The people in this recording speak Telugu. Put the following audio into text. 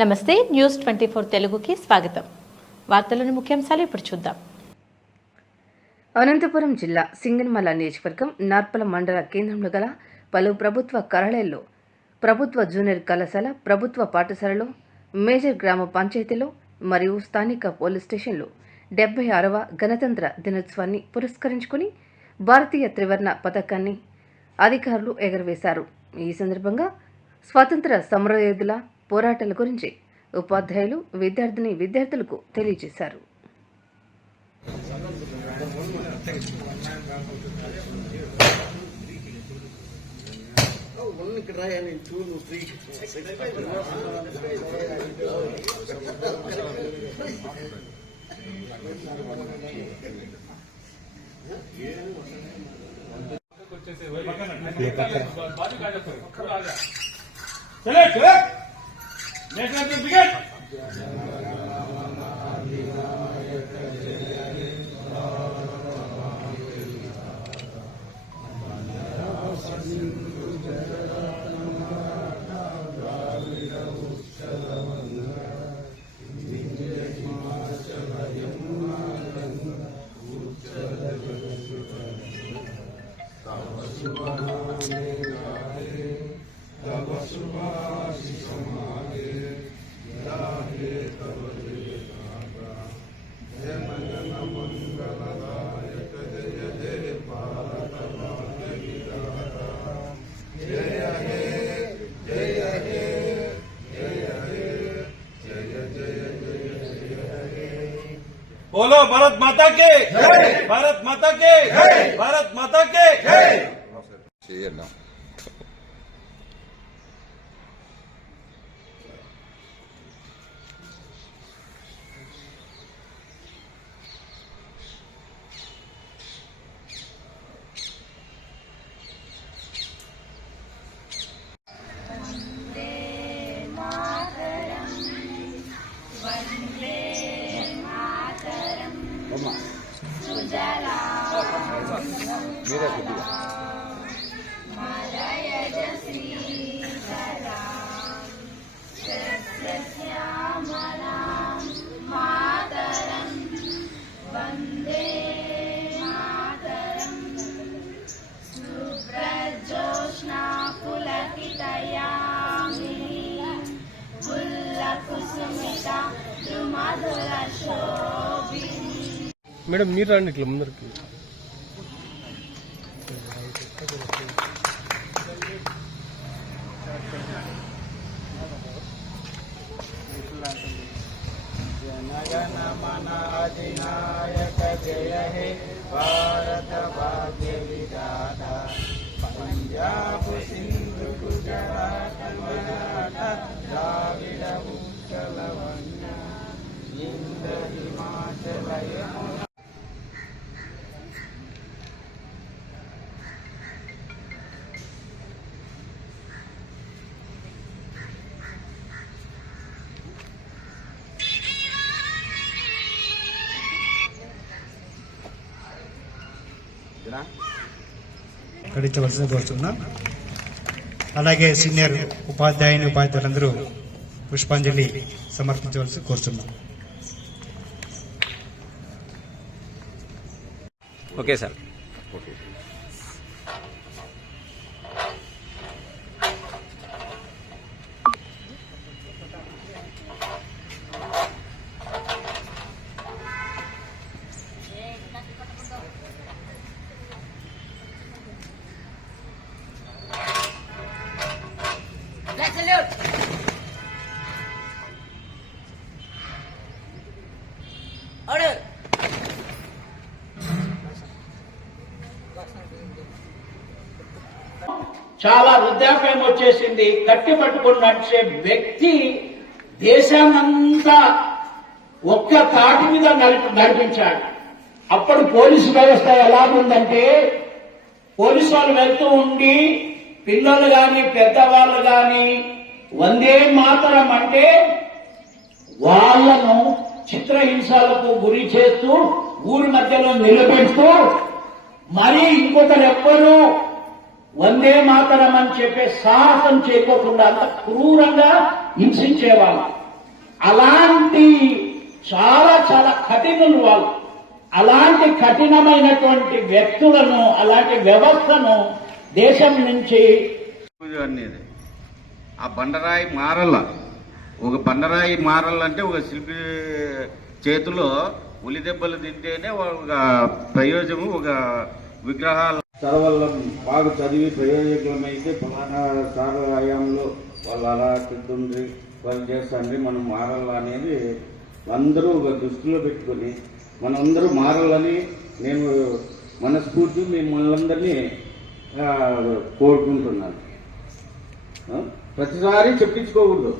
నమస్తే న్యూస్ 24 తెలుగుకి స్వాగతం. వార్తలోని ముఖ్యాంశాలు ఇప్పుడు చూద్దాం. అనంతపురం జిల్లా సింగనమల నియోజకవర్గం నార్పల మండల కేంద్రంలో గల పలు ప్రభుత్వ కార్యాలయాల్లో, ప్రభుత్వ జూనియర్ కళాశాల, ప్రభుత్వ పాఠశాలలో, మేజర్ గ్రామ పంచాయతీలో మరియు స్థానిక పోలీస్ స్టేషన్లో 76వ గణతంత్ర దినోత్సవాన్ని పురస్కరించుకుని భారతీయ త్రివర్ణ పతాకాన్ని అధికారులు ఎగరవేశారు. ఈ సందర్భంగా స్వాతంత్ర సమరయోధుల పోరాటాల గురించి ఉపాధ్యాయులు విద్యార్థులకు తెలియజేశారు. बोलो भारत माता के जय, भारत माता के जय, भारत माता के जय। మేడం మీరు రండి ఇట్లా ముందరికి. జనగణ మన అధినాయక జయ హే భారత భాగ్య విధాత పంజాబ్ సింధు గుజరాత్ మరాఠ ద్రావిడ ఉత్కల వన్న ఇంద్ర హిమాచల యమున. గడించవలసిన కోరుతున్నాం. అలాగే సీనియర్ ఉపాధ్యాయులందరూ పుష్పాంజలి సమర్పించవలసి కోరుతున్నాం. Okay sir. చాలా వృద్ధాప్యం వచ్చేసింది. కట్టి పట్టుకుని నడిచే వ్యక్తి దేశాన్నంతా ఒక్క తాటి మీద నడిపించాడు. అప్పుడు పోలీసు వ్యవస్థ ఎలా ఉందంటే, పోలీసు వాళ్ళు వెళ్తూ ఉండి పిల్లలు గాని పెద్దవాళ్ళు గాని వందే మాతరం అంటే వాళ్లను చిత్రహింసలకు గురి చేస్తూ ఊరి మధ్యలో నిలబెడుతూ మరీ ఇంకొకరెవ్వరూ వందే మాతరం అని చెప్పే సాహసం చేయకోకుండా అంత క్రూరంగా హింసించేవాళ్ళు. అలాంటి చాలా చాలా కఠినులు వాళ్ళు. అలాంటి కఠినమైనటువంటి వ్యక్తులను, అలాంటి వ్యవస్థను దేశం నుంచి అనేది ఆ బండరాయి మారల్ల, ఒక బండరాయి మారాలంటే ఒక శిల్పి చేతిలో ఉలి దెబ్బలు తింటేనే ఒక ప్రయోజనం, ఒక విగ్రహాలు చదవల్ల బాగా చదివి ప్రయోజకులమైతే ఫలానా సార్ హయాంలో వాళ్ళు అలా తింటుండ్రి, వాళ్ళు చేస్తాండ్రి, మనం మారాలా అనేది అందరూ ఒక దృష్టిలో పెట్టుకొని మనందరూ మారాలని నేను మనస్ఫూర్తి మిమ్మల్ని కోరుకుంటున్నాను. ప్రతిసారి చెప్పించుకోకూడదు.